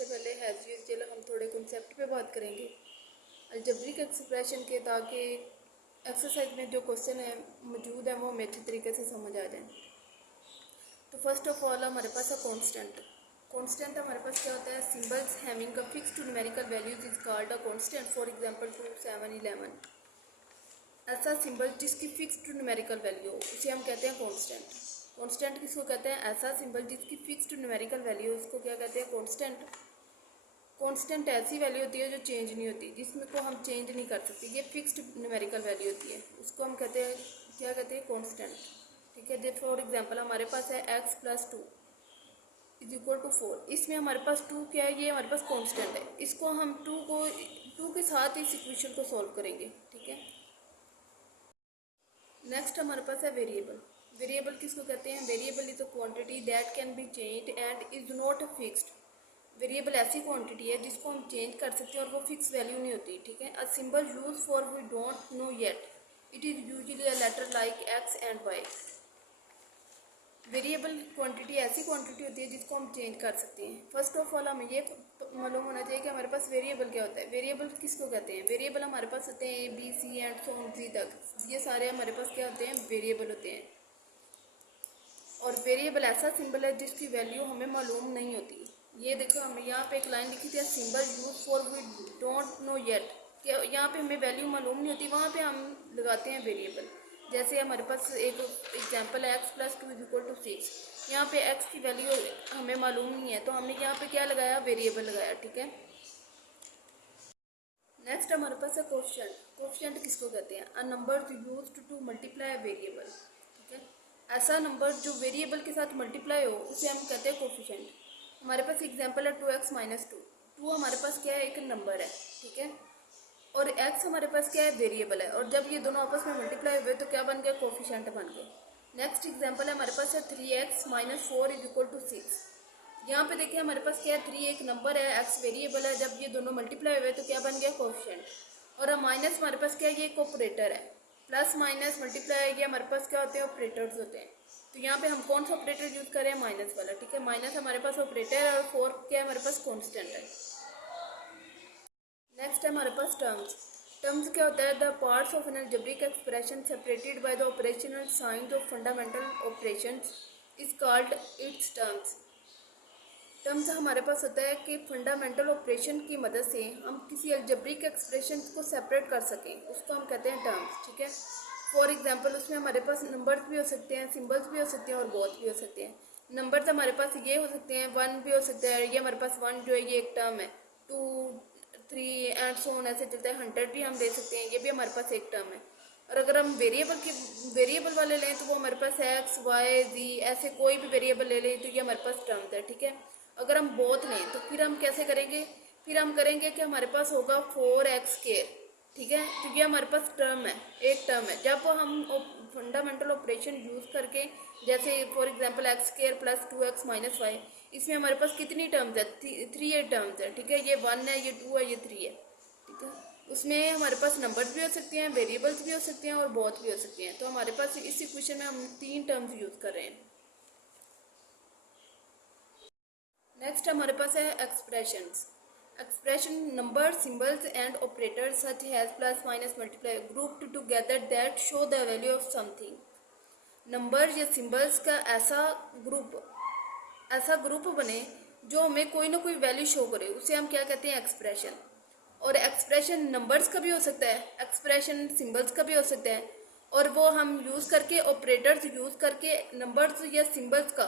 से पहले as usual हम थोड़े कॉन्सेप्ट पे बात करेंगे अलजेब्रिक एक्सप्रेशन के, ताकि एक्सरसाइज में जो क्वेश्चन है मौजूद है वो हमें अच्छे तरीके से समझ आ जाए। तो फर्स्ट ऑफ ऑल हमारे पास है कांस्टेंट। कांस्टेंट हमारे पास क्या होता है? Symbols having a fixed numerical values is called a constant. For example 2, 7, 11। ऐसा सिंबल जिसकी फिक्स्ड न्यूमेरिकल वैल्यू हो उसे हम कहते हैं कांस्टेंट। कांस्टेंट किसको कहते हैं? ऐसा सिंबल जिसकी फिक्स्ड न्यूमेरिकल वैल्यू उसको क्या कहते हैं? कांस्टेंट। कांस्टेंट ऐसी वैल्यू होती है जो चेंज नहीं होती, जिसमें को हम चेंज नहीं कर सकते, ये फिक्स्ड न्यूमेरिकल वैल्यू होती है, उसको हम कहते हैं क्या कहते हैं? कांस्टेंट। ठीक है, जैसे फॉर एग्जांपल हमारे पास है x + 2 = 4। इसमें हमारे पास 2 क्या है? ये हमारे पास कांस्टेंट है। इसको हम 2 के साथ इस इक्वेशन को सॉल्व करेंगे। ठीक है, नेक्स्ट हमारे पास है वेरिएबल। वेरिएबल किसको कहते हैं? Variable is a quantity that can be changed and is not fixed. Variable ऐसी क्वांटिटी है जिसको हम चेंज कर सकते हैं और वो फिक्स वैल्यू नहीं होती। ठीक है, a symbol use for we don't know yet, it is usually a letter like x and y। Variable quantity ऐसी क्वांटिटी होती है जिसको हम चेंज कर सकते हैं। फर्स्ट ऑफ ऑल हमें ये मालूम होना चाहिए कि हमारे पास वेरिएबल क्या होता है। वेरिएबल किसको कहते हैं? वेरिएबल हमारे पास होते हैं A, B, C and so on Z तक, ये सारे हमारे पास क्या होते हैं? वेरिएबल होते हैं। और वेरिएबल ऐसा सिंबल है जिसकी वैल्यू हमें मालूम नहीं होती। ये देखो, हमें यहाँ पे एक लाइन लिखी थी, symbol use for we don't know yet, कि यहाँ पे हमें वैल्यू मालूम नहीं होती, वहाँ पे हम लगाते हैं वेरिएबल। जैसे हमारे पास एक एग्जांपल है x + 2 = 6। यहाँ पे x की वैल्यू हमें मालूम नहीं है, तो हमने यहाँ पे क्या लगाया? वेरिएबल लगाया। ठीक है, नेक्स्ट हमारे पास है कोफिशिएंट। कोफिशिएंट किसको कहते हैं? A number used to multiply a variable. ठीक है, ऐसा नंबर जो वेरिएबल के साथ मल्टीप्लाई हो उसे हम कहते हैं कोफिशिएंट। हमारे पास एग्जांपल है 2x - 2। 2 हमारे पास क्या है? एक नंबर है। ठीक है, और x हमारे पास क्या है? वेरिएबल है। और जब ये दोनों आपस में मल्टीप्लाई हुए तो क्या बन गया? कोफिशिएंट बन गए। नेक्स्ट एग्जांपल है हमारे पास है 3x - 4 = 6। यहाँ पे देखिए हमारे पास क्या है? 3 एक नंबर है, x वेरिएबल है, जब ये दोनों मल्टीप्लाई हुए तो क्या बन गया? कोफिशिएंट। और माइनस हमारे पास क्या है? ये एक ऑपरेटर है। प्लस माइनस मल्टीप्लाई, ये हमारे पास क्या होते हैं? ऑपरेटर्स होते हैं। तो यहाँ पे हम कौन सा ऑपरेटर यूज कर रहे हैं? माइनस वाला। ठीक है, माइनस हमारे पास ऑपरेटर है और 4 क्या है? हमारे पास कॉन्स्टेंट है। नेक्स्ट है हमारे पास टर्म्स। टर्म्स क्या होता है? The parts of N algebraic expression separated by the operational science of fundamental operations is called its terms. Terms हमारे पास होता है कि फंडामेंटल ऑपरेशन की मदद से हम किसी अलजेब्रिक एक्सप्रेशन को सेपरेट कर सकें, उसको हम कहते हैं टर्म्स। ठीक है, फॉर एग्जांपल उसमें हमारे पास नंबर्स भी हो सकते हैं, सिंबल्स भी हो सकते हैं और बोथ भी हो सकते हैं। नंबर्स हमारे पास ये हो सकते हैं, 1 भी हो सकता है, ये हमारे पास 1 जो है ये एक टर्म है, 2, 3 एंड सो ऑन ऐसे चलता है, 100 भी हम ले सकते हैं, ये भी हमारे पास एक टर्म है। और अगर हम वेरिएबल वाले लें तो वो हमारे पास एक्स, वाई, जी ऐसे कोई भी वेरिएबल ले लें तो ये हमारे पास टर्म्स है। ठीक है, अगर हम बोथ लें तो फिर हम कैसे करेंगे? फिर हम करेंगे कि हमारे पास होगा 4x²। ठीक है, तो ये हमारे पास टर्म है, एक टर्म है। जब हम फंडामेंटल ऑपरेशन यूज करके, जैसे for example x² + 2x - y, इसमें हमारे पास कितनी टर्म्स है? 3 टर्म्स है। ठीक है, ये 1 है, ये 2 है, ये 3 है। ठीक है, उसमें हमारे पास नंबर्स भी हो सकते हैं, वेरिएबल्स भी हो सकते हैं और बोथ भी हो सकते हैं। तो हमारे पास इस इक्वेशन में हम 3 टर्म्स यूज कर रहे हैं। नेक्स्ट हमारे पास है expressions. Expression number, symbols and operators such has plus minus multiply grouped together that show the value of something. Number या सिंबल्स का ऐसा ग्रुप बने जो हमें कोई ना कोई वैल्यू शो करे, उसे हम क्या कहते हैं? एक्सप्रेशन। और एक्सप्रेशन नंबर्स का भी हो सकता है, एक्सप्रेशन सिंबल्स का भी हो सकता है, और वो हम यूज़ करके ऑपरेटर्स यूज़ करके नंबर्स या सिंबल्स का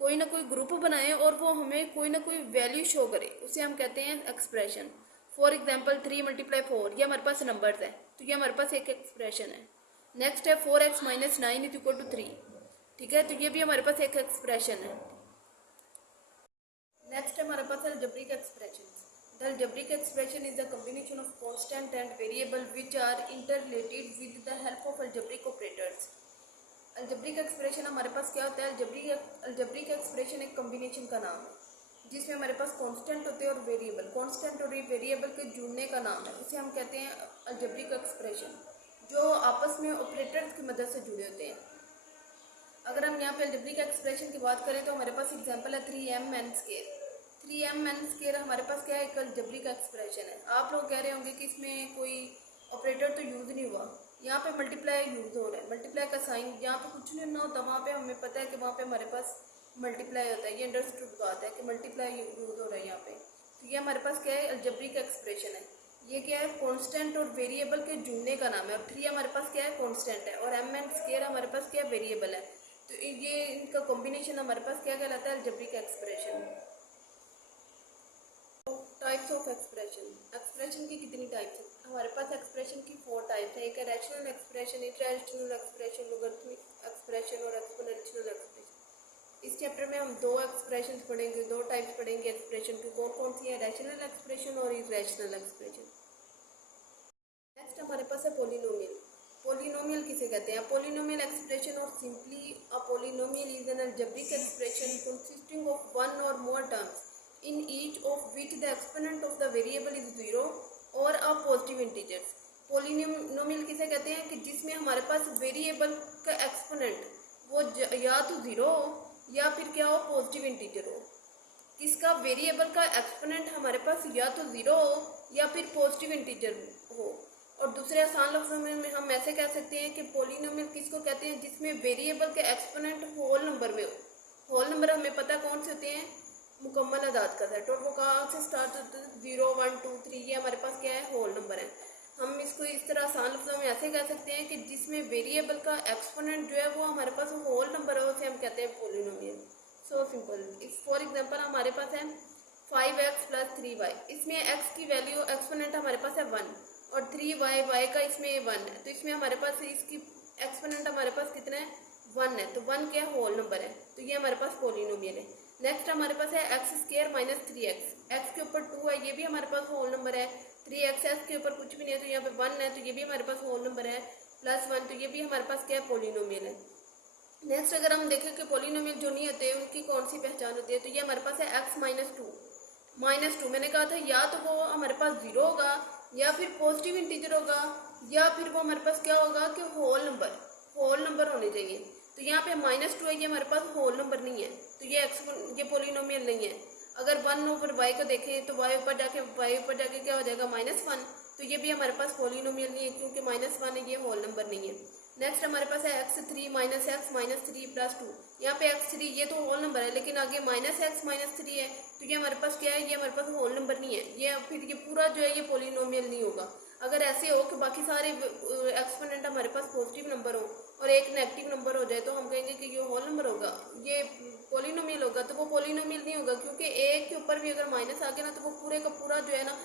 कोई ना कोई ग्रुप बनाए और वो हमें कोई ना कोई वैल्यू शो करे, उसे हम कहते हैं एक्सप्रेशन। फॉर एग्जांपल 3 × 4, ये हमारे पास नंबर्स है, तो ये हमारे पास एक एक्सप्रेशन है। नेक्स्ट है 4x - 9 = 3। ठीक है, तो ये भी हमारे पास एक एक्सप्रेशन है। नेक्स्ट हमारे पास है algebraic expression. The algebraic expression is the combination of constant and variable which are interrelated with the help of algebraic operators. Algebraic expression हमारे पास क्या होता है? अलजेब्रिक एक्सप्रेशन एक कॉम्बिनेशन का नाम है जिसमें हमारे पास कांस्टेंट होते हैं और वेरिएबल। कांस्टेंट और वेरिएबल के जुड़ने का नाम है, उसे हम कहते हैं अलजेब्रिक एक्सप्रेशन, जो आपस में ऑपरेटर्स की मदद से जुड़े होते हैं। अगर हम यहाँ पे अलजेब्रिक एक्सप्रेशन की बात करें तो हमारे पास एग्जांपल है 3m n²। 3m स्क्वायर हमारे पास क्या है, एक अलजेब्रिक एक्सप्रेशन है। आप लोग कह रहे होंगे कि इसमें कोई ऑपरेटर तो यूज़ नहीं हुआ, यहाँ पे मल्टीप्लाई यूज़ हो रहा है। मल्टीप्लाई का साइन जहाँ पे कुछ नहीं ना होता वहाँ पे हमें पता है कि वहाँ पे हमारे पास मल्टीप्लाई होता है। ये अंडरस्टूड बात है कि मल्टीप्लाई यूज़ हो रहा है यहाँ पे। तो ये हमारे पास क्या है, अलजेब्रिक एक्सप्रेशन है। ये क्या है, कांस्टेंट और वेरिएबल के जुड़ने का नाम है। और 3 हमारे पास क्या है, कांस्टेंट है, और m एंड स्क्वायर हमारे पास क्या है, वेरिएबल है। तो ये इनका कॉम्बिनेशन हमारे पास क्या कहलाता है, algebraic expression. Types of expression. Expression की कितनी टाइप्स है हमारे पास? एक्सप्रेशन की 4 टाइप्स है। एक है rational expression, irrational expression, logarithmic expression और एक्सपोनेंशियल एक्सप्रेशन। इस चैप्टर में हम 2 एक्सप्रेशन पढ़ेंगे, 2 टाइप्स पढ़ेंगे एक्सप्रेशन की। कौन कौन सी है? रैशनल एक्सप्रेशन और इरैशनल एक्सप्रेशन। नेक्स्ट हमारे पास है पोलिनोमियल। पोलिनोमियल किसे कहते हैं? पोलिनोमियल एक्सप्रेशन और simply a polynomial is an algebraic expression consisting of one or more terms in each of which the exponent of the variable is 0 और a positive integers। Polynomial किसे कहते हैं? कि जिसमें हमारे पास वेरिएबल का एक्सपोनेंट वो या तो 0 हो या फिर क्या हो, पॉजिटिव इंटीजर हो। किसका? वेरिएबल का एक्सपोनेंट हमारे पास या तो 0 हो या फिर पॉजिटिव इंटीजर हो। और दूसरे आसान लफ्जों में हम ऐसे कह सकते हैं कि पोलिनोमियल किसको कहते हैं? जिसमें वेरिएबल के एक्सपोनेंट होल नंबर में हो। होल नंबर हमें पता कौन से होते हैं? मुकम्मल अदाद का सेट। और वो कहाँ से स्टार्ट होता है? 0 1 2 3, ये हमारे पास क्या है, होल नंबर है। हम इसको इस तरह आसान लफ्जों में ऐसे कह सकते हैं कि जिसमें वेरिएबल का एक्सपोनेंट जो है वो हमारे पास होल नंबर है, उसे हम कहते हैं पोलिनोमियल। So simple. इस फॉर एग्जांपल हमारे पास है 5x + 3y। इसमें x की वैल्यू एक्सपोनेंट हमारे पास है 1 और 3y y का इसमें 1 है। तो इसमें हमारे पास इसकी एक्सपोनेंट हमारे पास कितना है, 1 है। तो 1 क्या होल नंबर है, तो ये हमारे पास पोलिनोमियल है। नेक्स्ट हमारे पास है x² - 3x। x के ऊपर 2 है, ये भी हमारे पास होल नंबर है। 3x x के ऊपर कुछ भी नहीं है, तो यहाँ पे 1 है, तो ये भी हमारे पास होल नंबर है। +1, तो ये भी हमारे पास क्या है, पोलिनोमियल है। नेक्स्ट अगर हम देखें कि पोलिनोमियल जो नहीं होते उनकी कौन सी पहचान होती है, तो ये हमारे पास है x - 2। -2 मैंने कहा था या तो वो हमारे पास 0 होगा या फिर पॉजिटिव इंटीजर होगा या फिर वो हमारे पास क्या होगा कि होल नंबर होने चाहिए। तो यहाँ पे -2 है, ये हमारे पास होल नंबर नहीं है, तो ये पोलिनोमियल नहीं है। अगर 1/y को देखें तो y ऊपर जाके क्या हो जाएगा, -1। तो ये भी हमारे पास पोलिनोमियल नहीं है क्योंकि -1 है, ये होल नंबर नहीं है। नेक्स्ट हमारे पास है x3 - x - 3 + 2। यहाँ पे x3 ये तो होल नंबर है, लेकिन आगे -x - 3 है, तो ये हमारे पास क्या है, ये हमारे पास होल नंबर नहीं है। ये फिर ये पूरा जो है ये पोलिनोमियल नहीं होगा। अगर ऐसे हो कि बाकी सारे एक्सपोनेंट हमारे पास पॉजिटिव नंबर हो और एक नेगेटिव नंबर हो जाए, तो हम कहेंगे कि ये होल नंबर होगा, ये पोलिनोमियल होगा। तो वो पोलिनोमियल नहीं होगा क्योंकि एक के ऊपर भी अगर माइनस आ गया ना, तो वो पूरे का पूरा जो है ना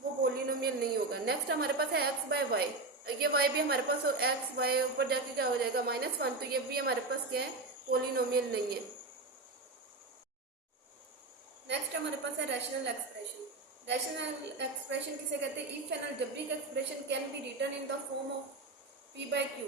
वो पोलिनोमियल नहीं होगा। नेक्स्ट हमारे पास है x/y। ये y भी हमारे पास x y ऊपर जाके क्या हो जाएगा, -1। तो ये भी हमारे पास क्या है, पोलिनोमियल नहीं है। नेक्स्ट हमारे पास है रैशनल एक्सप्रेशन। रैशनल एक्सप्रेशन किसे कहते हैं? If an algebraic expression can be written in the form of p/q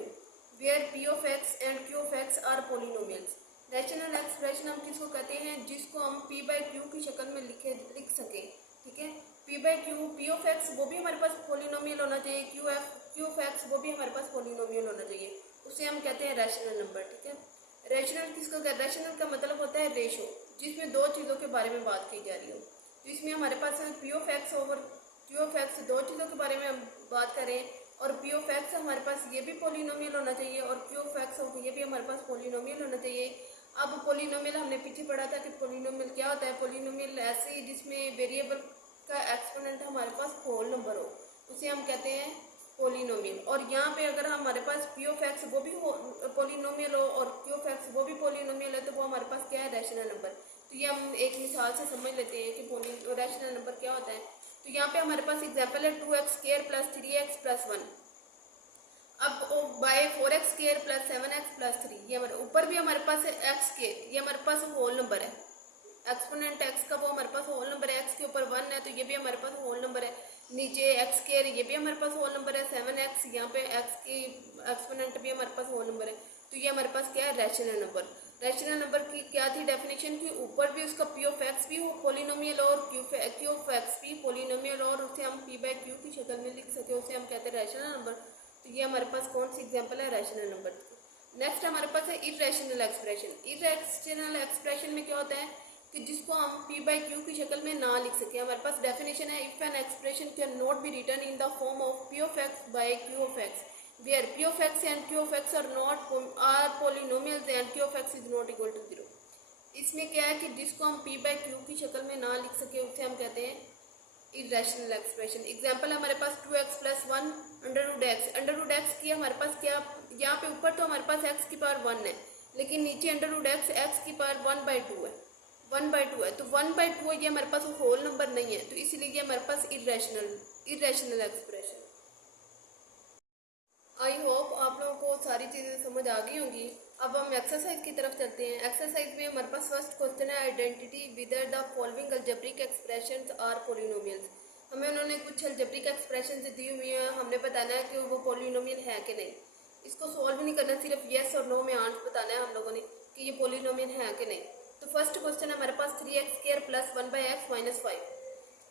where p of x and q of x are polynomials। Rational expression हम किसको कहते हैं? जिसको हम p/q की शक्ल में लिख सके। ठीक है, p/q, p of x वो भी हमारे पास पोलिनोमियल होना चाहिए, q of x वो भी हमारे पास पोलिनोमियल होना चाहिए, उसे हम कहते हैं रैशनल नंबर। ठीक है, रैशनल किसको कहते हैं? रैशनल का मतलब होता है रेशो, जिसमें 2 चीज़ों के बारे में बात की जा रही हो। तो इसमें हमारे पास है p of x over q of x, 2 चीज़ों के बारे में हम बात करें। और p of x हमारे पास ये भी पोलिनोमियल होना चाहिए और q of x होगा ये भी हमारे पास पोलिनोमियल होना चाहिए। अब पोलिनोमियल हमने पीछे पढ़ा था कि पोलिनोमियल क्या होता है। पोलिनोमियल ऐसे ही जिसमें वेरिएबल का एक्सपोनेंट हमारे पास होल नंबर हो, उसे हम कहते हैं पोलिनोमियल। और यहाँ पे अगर हमारे पास p of x वो भी पोलिनोमियल हो और q of x वो भी पोलिनोमियल है, तो वो हमारे पास क्या है, रैशनल नंबर। तो ये हम एक मिसाल से समझ लेते हैं कि रैशनल नंबर क्या होता है। तो यहाँ पे हमारे पास एग्जाम्पल है 2x² + 3x + 1। अब बाय 4x² + 7x + 3, ये हमारे ऊपर भी हमारे पास है x², ये हमारे पास होल नंबर है। एक्सपोनेंट x का वो हमारे पास होल नंबर है, x के ऊपर 1 है, तो ये भी हमारे पास होल नंबर है। नीचे x², ये भी हमारे पास होल नंबर है। 7x, यहाँ पे x की एक्सपोनेंट भी हमारे पास होल नंबर है। तो ये हमारे पास क्या है, रैशनल नंबर। रैशनल नंबर की क्या थी डेफिनेशन की? ऊपर भी उसका p of x भी हो पोलिनोमियल और q of x भी पोलिनोमियल और उसे हम p/q की शक्ल में लिख सके, उसे हम कहते हैं रैशनल नंबर। तो ये हमारे पास कौन सी एग्जाम्पल है, रैशनल नंबर। नेक्स्ट हमारे पास है इरेशनल एक्सप्रेशन। इरेशनल एक्सप्रेशन में क्या होता है कि जिसको हम p बाई क्यू की शक्ल में ना लिख सके। हमारे पास डेफिनेशन है, if an expression can not be return in the form of p of x by q of x where p of x and q of x are polynomials and q of x is not equal to 0। इसमें क्या है कि जिसको हम p by Q की शक्ल में ना लिख सके उसे हम कहते हैं इरेशनल एक्सप्रेशन। एग्जाम्पल हमारे पास 2x plus 1 under root x की हमारे पास क्या, यहाँ पे ऊपर तो हमारे पास x की पावर 1 है, लेकिन नीचे अंडर रूट एक्स की पावर 1/2 है, 1/2 है। तो 1/2 ये हमारे पास होल नंबर नहीं है, तो इसलिए ये हमारे पास इरेशनल एक्सप्रेशन। आई होप आप लोगों को सारी चीज़ें समझ आ गई होंगी। अब हम एक्सरसाइज की तरफ चलते हैं। एक्सरसाइज में हमारे पास फर्स्ट क्वेश्चन है, identity whether the following algebraic expressions are polynomials. हमें उन्होंने कुछ अलजेब्रिक एक्सप्रेशन दी हुई है, हमने बताना है कि वो पोलिनोमियल है कि नहीं। इसको सॉल्व नहीं करना, सिर्फ येस और नो में आंसर बताना है हम लोगों ने कि ये पोलिनोमियल है कि नहीं। तो फर्स्ट क्वेश्चन है हमारे पास 3x² प्लस 1/x माइनस 5।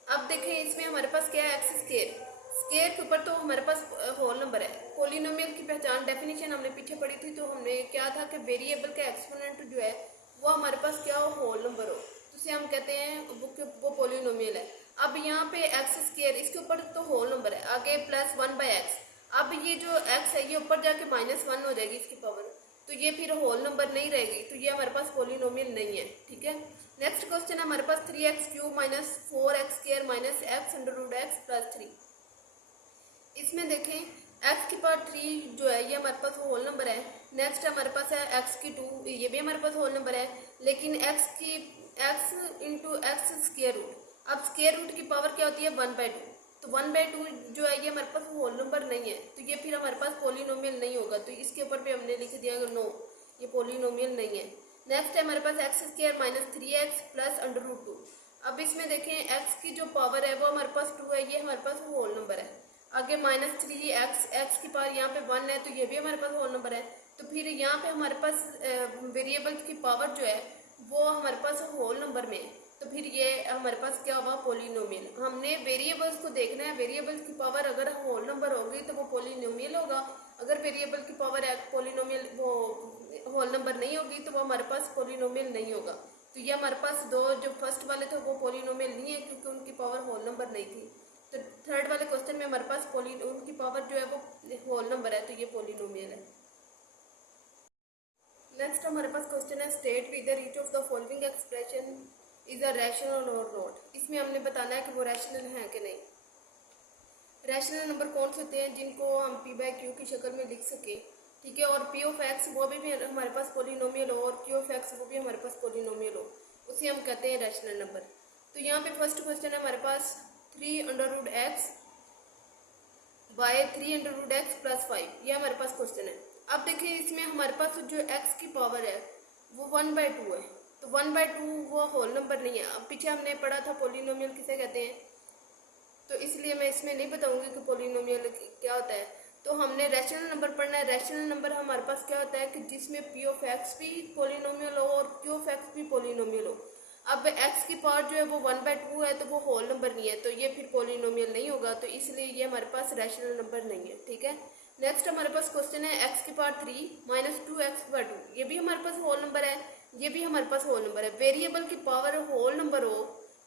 अब देखें इसमें हमारे पास क्या है, x स्क्वायर। स्क्वायर के ऊपर तो हमारे पास होल नंबर है। पोलिनोमियल की पहचान डेफिनेशन हमने पीछे पढ़ी थी, तो हमने क्या था कि वेरिएबल का एक्सपोनेंट जो है वो हमारे पास क्या हो, होल नंबर हो, तो उसे हम कहते हैं वो पोलिनोमियल है। अब यहाँ पे एक्स स्क्वायर, इसके ऊपर तो होल नंबर है, आगे प्लस 1/x। अब ये जो x है ये ऊपर जाके -1 हो जाएगी इसकी पावर, तो ये फिर होल नंबर नहीं रहेगी, तो ये हमारे पास पोलिनोमियल नहीं है। ठीक है, नेक्स्ट क्वेश्चन है हमारे पास 3x³ minus 4x² minus x under root x plus 3। इसमें देखें x की पावर 3 जो है ये हमारे पास होल नंबर है। नेक्स्ट हमारे पास है x की 2, ये भी हमारे पास होल नंबर है, लेकिन x into x square root. अब स्क्वायर रूट की पावर क्या होती है, 1/2, तो 1/2 जो है ये हमारे पास होल नंबर नहीं है, तो ये फिर हमारे पास पोलिनोमियल नहीं होगा। तो इसके ऊपर भी हमने लिख दिया नो, ये पोलिनोमियल नहीं है। नेक्स्ट है हमारे पास x² minus 3x plus under root 2। अब इसमें देखें x की जो पावर है वो हमारे पास 2 है, ये हमारे पास होल नंबर है। आगे -3x, एक्स की पावर यहाँ पे 1 है, तो ये भी हमारे पास होल नंबर है। तो फिर यहाँ पे हमारे पास वेरिएबल्स की पावर जो है वो हमारे पास होल नंबर में है, तो फिर ये हमारे पास क्या होगा, पोलिनोमियल। हमने वेरिएबल्स को देखना है, वेरिएबल्स की पावर अगर होल नंबर होगी तो वो पोलिनोमियल होगा, अगर वेरिएबल की पावर पोलिनोमियल वो होल नंबर नहीं होगी तो वो हमारे पास पोलिनोमियल नहीं होगा। तो ये हमारे पास दो जो फर्स्ट वाले थे वो पोलिनोमियल नहीं है क्योंकि उनकी पावर होल नंबर नहीं थी। तो थर्ड वाले क्वेश्चन में हमारे पास उनकी पावर जो है वो होल नंबर है, तो ये पोलिनोमियल है। नेक्स्ट हमारे पास क्वेश्चन है, state whether each of the following expression is a rational or not. इसमें हमने बताना है कि वो रैशनल है कि नहीं। रैशनल नंबर कौन से होते हैं जिनको हम p/q की शक्ल में लिख सके, ठीक है, और p ऑफ x वो भी हमारे पास पोलिनोमियल हो और q ऑफ x वो भी हमारे पास पोलिनोमियल हो, उसे हम कहते हैं रैशनल नंबर। तो यहाँ पे फर्स्ट क्वेश्चन है हमारे पास 3√x बाय 3√x प्लस 5, ये हमारे पास क्वेश्चन है। अब देखिए इसमें हमारे पास जो x की पावर है वो 1/2 है, तो 1/2 वो होल नंबर नहीं है। अब पीछे हमने पढ़ा था पोलिनोमियल किसे कहते हैं, तो इसलिए मैं इसमें नहीं बताऊंगी कि पोलिनोमियल क्या होता है। तो हमने रैशनल नंबर पढ़ना है। रैशनल नंबर हमारे पास क्या होता है कि जिसमें p ऑफ x भी पोलिनोमियल हो और q ऑफ x भी पोलिनोमियल हो। अब x की पावर जो है वो 1/2 है, तो वो होल नंबर नहीं है, तो ये फिर पोलिनोमियल नहीं होगा, तो इसलिए ये हमारे पास रैशनल नंबर नहीं है। ठीक है, नेक्स्ट हमारे पास क्वेश्चन है x की पावर 3 माइनस 2x/2, ये भी हमारे पास होल नंबर है, ये भी हमारे पास होल नंबर है। वेरिएबल की पावर होल नंबर हो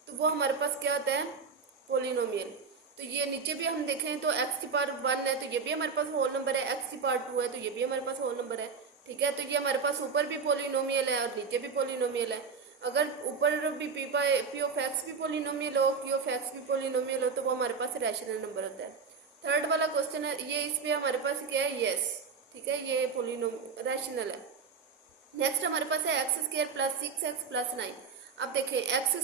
तो वो हमारे पास क्या होता है, पोलिनोमियल। तो ये नीचे भी हम देखें तो x की पावर 1 है, तो ये भी हमारे पास होल नंबर है, x की पावर 2 है तो ये भी हमारे पास होल नंबर है। ठीक है, तो ये हमारे पास ऊपर भी पोलिनोमियल है और नीचे भी पोलिनोमियल है। अगर ऊपर भी p ऑफ x भी पोलिनोमियल हो, q ऑफ x भी पोलिनोमियल हो, तो वो हमारे पास रैशनल नंबर होता है। थर्ड वाला क्वेश्चन है ये, इस पे हमारे पास क्या है, यस, ठीक है, ये रैशनल है। नेक्स्ट हमारे पास है x² प्लस 6x प्लस 9। अब देखें x²,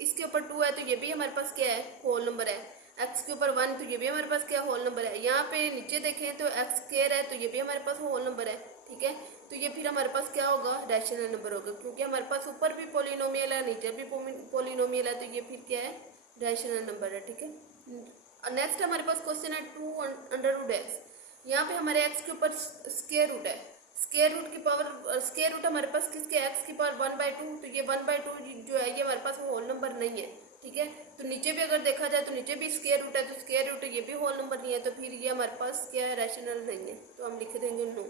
इसके ऊपर 2 है तो ये भी हमारे पास क्या है, होल नंबर है। x के ऊपर 1 तो ये भी हमारे पास क्या होल नंबर है। यहाँ पे नीचे देखें तो x² है तो ये भी हमारे पास होल नंबर है। ठीक है, तो ये फिर हमारे पास क्या होगा, रैशनल नंबर होगा, क्योंकि हमारे पास ऊपर भी पोलिनोमियल है नीचे भी पोलिनोमियल है, तो ये फिर क्या है, रैशनल नंबर है। ठीक है, नेक्स्ट हमारे पास क्वेश्चन है 2√x। यहाँ पे हमारे x के ऊपर स्क्वायर रूट है, स्क्वायर रूट की पावर, स्क्वायर रूट हमारे पास किसके, x की पावर 1/2, तो ये 1/2 जो है ये हमारे पास होल नंबर नहीं है। ठीक है, तो नीचे भी अगर देखा जाए तो नीचे भी स्क्वायर रूट है, तो स्क्वायर रूट ये भी होल नंबर नहीं है, तो फिर ये हमारे पास क्या है, रैशनल नहीं है, तो हम लिख देंगे नो।